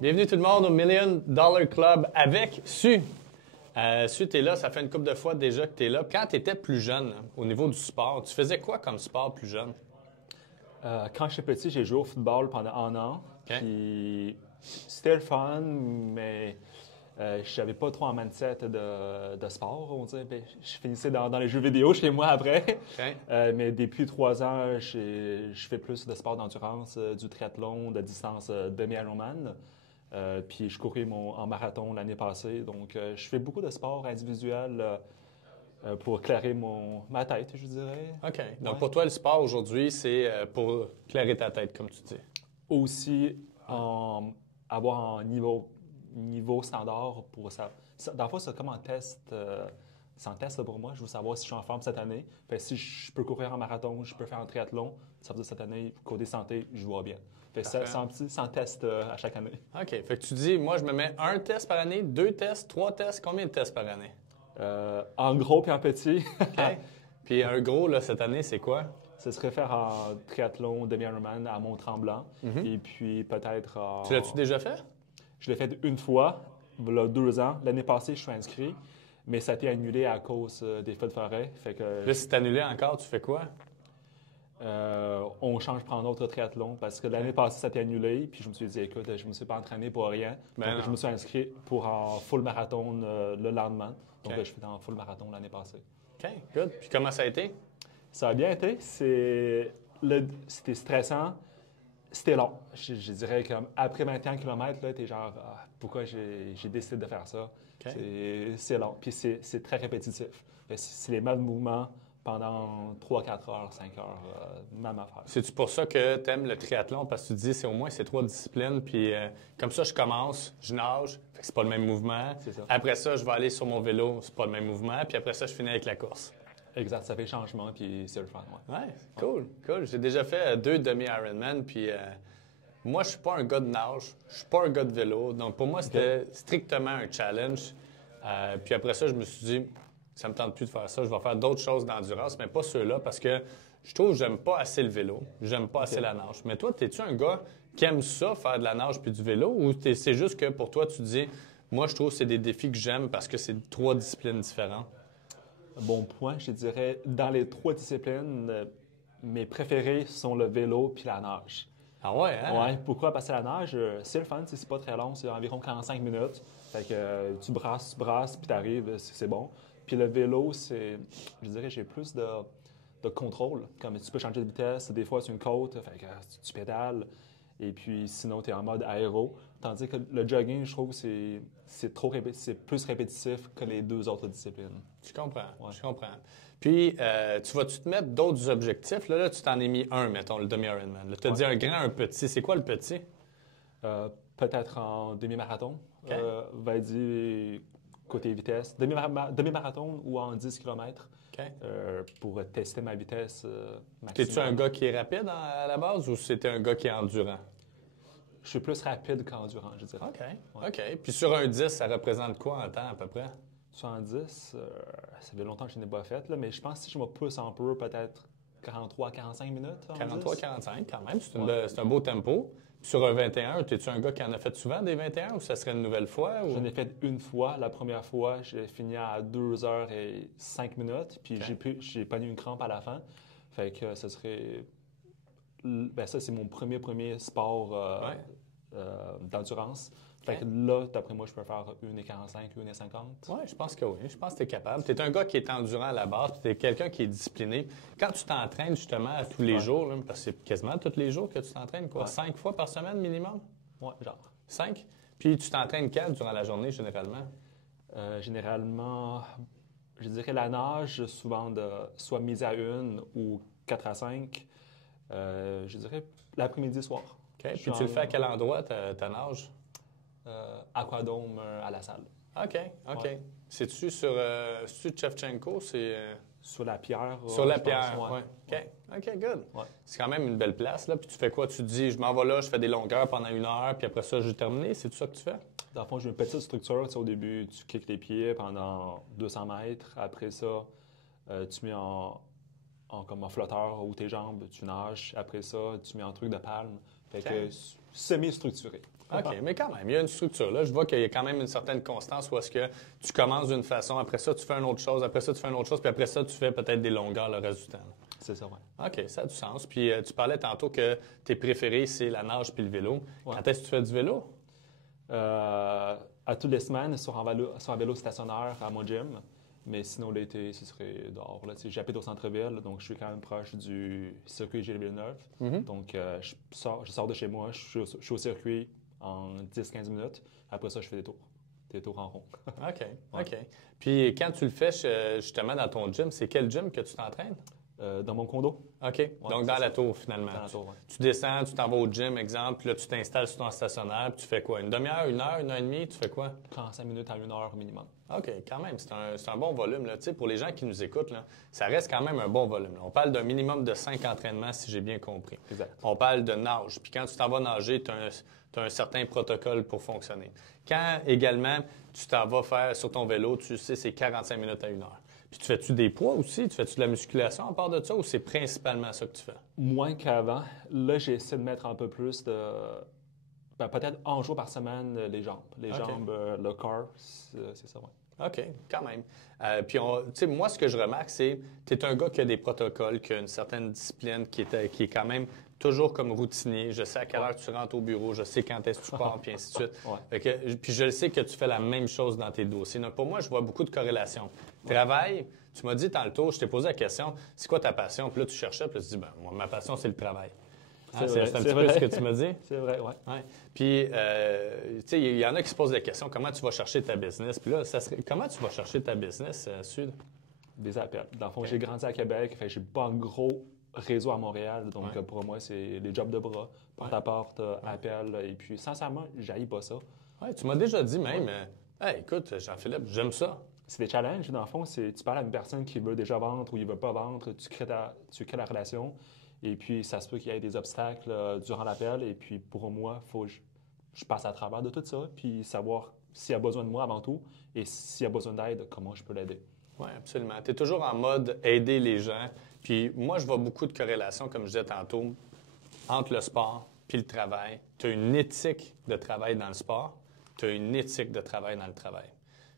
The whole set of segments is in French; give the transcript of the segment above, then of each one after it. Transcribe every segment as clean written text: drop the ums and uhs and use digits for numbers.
Bienvenue tout le monde au Million Dollar Club avec Su. Su, tu es là, ça fait une couple de fois déjà que tu es là. Quand tu étais plus jeune, au niveau du sport, tu faisais quoi comme sport plus jeune? Quand j'étais petit, j'ai joué au football pendant un an. OK. Puis c'était le fun, mais je n'avais pas trop un mindset de sport, on dirait. Ben, je finissais dans les jeux vidéo chez moi après. OK. Mais depuis 3 ans, je fais plus de sport d'endurance, du triathlon, de distance demi-Ironman. Puis je courais en marathon l'année passée. Donc, je fais beaucoup de sport individuel pour clairer ma tête, je dirais. OK. Donc Ouais. pour toi, le sport aujourd'hui, c'est pour clairer ta tête, comme tu dis. Aussi avoir un niveau standard pour ça. Dans le fond, c'est comme un test. C'est un test là, pour moi. Je veux savoir si je suis en forme cette année. Fait que si je peux courir en marathon, je peux faire un triathlon, ça veut dire cette année, côté santé, je vois bien. Fait que c'est un test à chaque année. OK. Fait que tu dis, moi, je me mets un test par année, 2 tests, 3 tests. Combien de tests par année? En gros puis en petit, OK. Puis un gros, là, cette année, c'est quoi? ce serait faire un triathlon demi-Ironman à Mont-Tremblant. Et puis peut-être... Tu l'as-tu déjà fait? Je l'ai fait une fois, il y a 2 ans. L'année passée, je suis inscrit, mais ça a été annulé à cause des feux de forêt. Fait que Là, si c'est annulé encore, tu fais quoi? on change pour un autre triathlon parce que l'année passée, ça a été annulé. Puis je me suis dit, écoute, je ne me suis pas entraîné pour rien. Ben Donc, non. je me suis inscrit pour un full marathon le lendemain. Donc, OK. je fais un full marathon l'année passée. OK. Good. Puis comment ça a été? Ça a bien été. C'était stressant. C'était long. Je dirais qu'après 21 km, tu es genre, pourquoi j'ai décidé de faire ça? OK. C'est long. Puis c'est très répétitif. C'est les mêmes mouvements pendant 3, 4 heures, 5 heures, même affaire. C'est-tu pour ça que tu aimes le triathlon? Parce que tu te dis, c'est au moins ces 3 disciplines, puis comme ça, je commence, je nage, fait que c'est pas le même mouvement. C'est ça. Après ça, je vais aller sur mon vélo, c'est pas le même mouvement, puis après ça, je finis avec la course. Exact, ça fait changement, puis c'est le fun. Ouais. Ouais, cool, cool. J'ai déjà fait 2 demi-Ironman, puis moi, je suis pas un gars de nage, je suis pas un gars de vélo, donc pour moi, c'était strictement un challenge. Puis après ça, je me suis dit, ça me tente plus de faire ça, je vais faire d'autres choses d'endurance, mais pas ceux-là, parce que je trouve que j'aime pas assez le vélo, j'aime pas assez la nage. Mais toi, es-tu un gars qui aime ça, faire de la nage puis du vélo, ou c'est juste que pour toi, tu dis, moi, je trouve que c'est des défis que j'aime parce que c'est 3 disciplines différentes? Bon point, je dirais, dans les 3 disciplines, mes préférés sont le vélo puis la nage. Ah ouais, hein? Ouais, pourquoi? Parce que la nage, c'est le fun, c'est pas très long, c'est environ 45 minutes. Fait que tu brasses, puis t'arrives, c'est bon. Puis le vélo, je dirais, j'ai plus de contrôle. Comme tu peux changer de vitesse, des fois c'est une côte, fait que tu pédales. Et puis sinon, tu es en mode aéro. Tandis que le jogging, je trouve que c'est plus répétitif que les 2 autres disciplines. Je comprends, Ouais. je comprends. Puis, tu vas-tu te mettre d'autres objectifs? Là, tu t'en es mis un, mettons, le demi-Ironman. Tu as dit un grand, un petit. C'est quoi le petit? Peut-être en demi-marathon, OK. va dire côté vitesse. Demi-marathon ou en 10 km OK. pour tester ma vitesse maximum. T'es-tu un gars qui est rapide à la base ou c'était un gars qui est endurant? Je suis plus rapide qu'endurant, je dirais. OK. Ouais. OK. Puis sur un 10, ça représente quoi en temps à peu près? 110, ça fait longtemps que je n'ai pas fait, là, mais je pense que si je me pousse un peu, peut-être 43-45 minutes. en 43-45 quand même, c'est Ouais. c'est un beau tempo. Puis sur un 21, es-tu un gars qui en a fait souvent des 21 ou ça serait une nouvelle fois? Ou... J'en ai fait une fois. La première fois, j'ai fini à 2h05 minutes, puis OK. j'ai pogné une crampe à la fin. Fait que ce serait... Ben ça, c'est mon premier sport Ouais. d'endurance. Fait OK. que là, d'après moi, je peux faire 1h45, 1h50. Oui, je pense que oui. Je pense que tu es capable. Tu es un gars qui est endurant à la base, tu es quelqu'un qui est discipliné. Quand tu t'entraînes justement tous les Ouais. jours, là, parce que c'est quasiment tous les jours que tu t'entraînes, quoi? Ouais. 5 fois par semaine minimum? Ouais, genre. 5? Puis tu t'entraînes quand durant la journée généralement? Généralement, je dirais la nage, souvent de soit midi à 1 ou 4 à 5. Je dirais l'après-midi soir. OK. Puis tu le fais à quel endroit, ta nage? Aquadome à la salle. OK, OK. Ouais. C'est-tu sur Shevchenko? C'est Sur la pierre. sur la je pense, pierre? ouais. Ouais. OK, OK, good. Ouais. C'est quand même une belle place, là. Puis tu fais quoi? Tu te dis, je m'en vais là, je fais des longueurs pendant 1 heure, puis après ça, j'ai terminé. C'est tout ça que tu fais? Dans le fond, j'ai une petite structure. Tu sais, au début, tu kicks les pieds pendant 200 mètres. Après ça, tu mets comme en flotteur ou tes jambes, tu nages. Après ça, tu mets en truc de palme. Fait que semi-structuré. OK, mais quand même, il y a une structure. Là, je vois qu'il y a quand même une certaine constance où est-ce que tu commences d'une façon, après ça, tu fais une autre chose, après ça, tu fais une autre chose, puis après ça, tu fais peut-être des longueurs le reste du temps. C'est ça, oui. OK, ça a du sens. Puis tu parlais tantôt que tes préférés, c'est la nage puis le vélo. Ouais. Quand est-ce que tu fais du vélo? À toutes les semaines, sur un vélo stationnaire à mon gym. Mais sinon, l'été, ce serait dehors. J'habite au centre-ville, donc je suis quand même proche du circuit Gilles-Villeneuve. Donc, je sors de chez moi, je suis au circuit en 10-15 minutes. Après ça, je fais des tours en rond. OK, Ouais. OK. Puis quand tu le fais justement dans ton gym, c'est quel gym que tu t'entraînes? Dans mon condo. OK, donc dans c'est la ça. tour finalement. Dans la tour, ouais. Tu descends, tu t'en vas au gym, exemple, puis là tu t'installes sur ton stationnaire, puis tu fais quoi? Une demi-heure, une heure et demie, tu fais quoi? 35 minutes à 1 heure minimum. OK, quand même, c'est un bon volume. Là. Tu sais, pour les gens qui nous écoutent, là, ça reste quand même un bon volume. Là. On parle d'un minimum de 5 entraînements, si j'ai bien compris. Exact. On parle de nage. Puis quand tu t'en vas nager, tu as un certain protocole pour fonctionner. Quand également tu t'en vas faire sur ton vélo, tu sais, c'est 45 minutes à 1 heure. Puis tu fais-tu des poids aussi? Tu fais-tu de la musculation à part de ça ou c'est principalement ça que tu fais? Moins qu'avant. Là, j'essaie de mettre un peu plus de... peut-être un jour par semaine, les jambes. Les OK. jambes, le corps, c'est ça, ouais. OK, quand même. Puis, tu sais, moi, ce que je remarque, c'est que tu es un gars qui a des protocoles, qui a une certaine discipline, qui est quand même toujours comme routinier. Je sais à quelle heure tu rentres au bureau, je sais quand est-ce que tu pars, puis ainsi de suite. Ouais. Fait que, puis je sais que tu fais la même chose dans tes dossiers. Donc, pour moi, je vois beaucoup de corrélations. Travail, tu m'as dit tantôt, je t'ai posé la question, c'est quoi ta passion? Puis là, tu cherchais, puis tu dis, ben, moi, ma passion, c'est le travail. C'est vrai, un c'est petit peu vrai. ce que tu m'as dit? C'est vrai, oui. Ouais. Puis, tu sais, il y en a qui se posent des questions, comment tu vas chercher ta business? Puis là, comment tu vas chercher ta business, Sud? Des appels. Dans le fond, j'ai grandi à Québec, fait que j'ai pas un gros réseau à Montréal. Donc, Ouais. pour moi, c'est les jobs de bras, porte-à-porte, appel. Et puis, sincèrement, j'haïs pas ça. Ouais, tu m'as déjà dit même, hey, écoute, Jean-Philippe, j'aime ça. C'est des challenges. Dans le fond, tu parles à une personne qui veut déjà vendre ou il veut pas vendre, tu crées la relation. Et puis, ça se peut qu'il y ait des obstacles durant l'appel. Et puis, pour moi, il faut que je passe à travers de tout ça, puis savoir s'il y a besoin de moi avant tout et s'il y a besoin d'aide, comment je peux l'aider. Oui, absolument. Tu es toujours en mode aider les gens. Puis moi, je vois beaucoup de corrélations, comme je disais tantôt, entre le sport puis le travail. Tu as une éthique de travail dans le sport, tu as une éthique de travail dans le travail.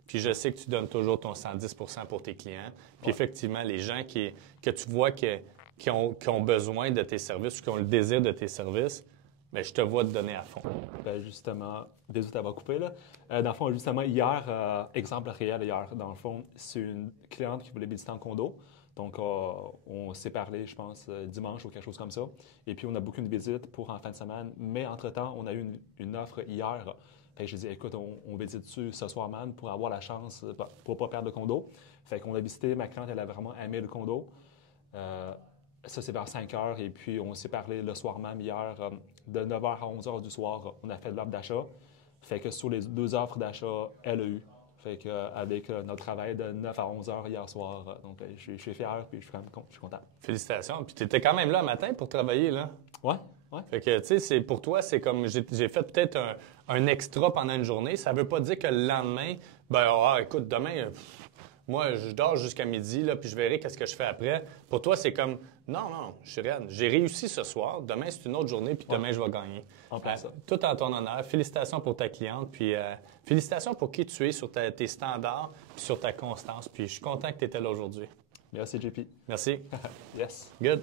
Puis je sais que tu donnes toujours ton 110 pour tes clients. Puis effectivement, les gens que tu vois qui ont besoin de tes services ou qui ont le désir de tes services, bien, je te vois te donner à fond. Ben justement, désolé d'avoir coupé là. Dans le fond, justement, hier, exemple réel hier, dans le fond, c'est une cliente qui voulait visiter en condo. Donc, on s'est parlé, je pense, dimanche ou quelque chose comme ça. Et puis, on a booké une visite pour en fin de semaine. Mais entre-temps, on a eu une offre hier. Fait que j'ai dit, écoute, on visite-tu ce soir même pour avoir la chance, pour ne pas perdre le condo. Fait qu'on a visité, ma cliente, elle a vraiment aimé le condo. Ça, c'est vers 5 heures. Et puis, on s'est parlé le soir même hier, de 9 h à 11 h du soir. On a fait de l'offre d'achat. Fait que sur les 2 offres d'achat, elle a eu. Fait qu'avec notre travail de 9 à 11 heures hier soir, donc je suis fier puis je suis content. Félicitations. Puis tu étais quand même là le matin pour travailler, là. Ouais, ouais. Fait que, tu sais, pour toi, c'est comme j'ai fait peut-être un extra pendant une journée. Ça veut pas dire que le lendemain, écoute, demain, moi, je dors jusqu'à midi, là, puis je verrai qu'est-ce que je fais après. Pour toi, c'est comme, non, j'ai réussi ce soir. Demain, c'est une autre journée, puis demain, je vais gagner. En plein ça. Tout en ton honneur. Félicitations pour ta cliente, puis félicitations pour qui tu es sur tes standards, puis sur ta constance. Puis je suis content que tu étais là aujourd'hui. Merci, JP. Merci. Yes. Good.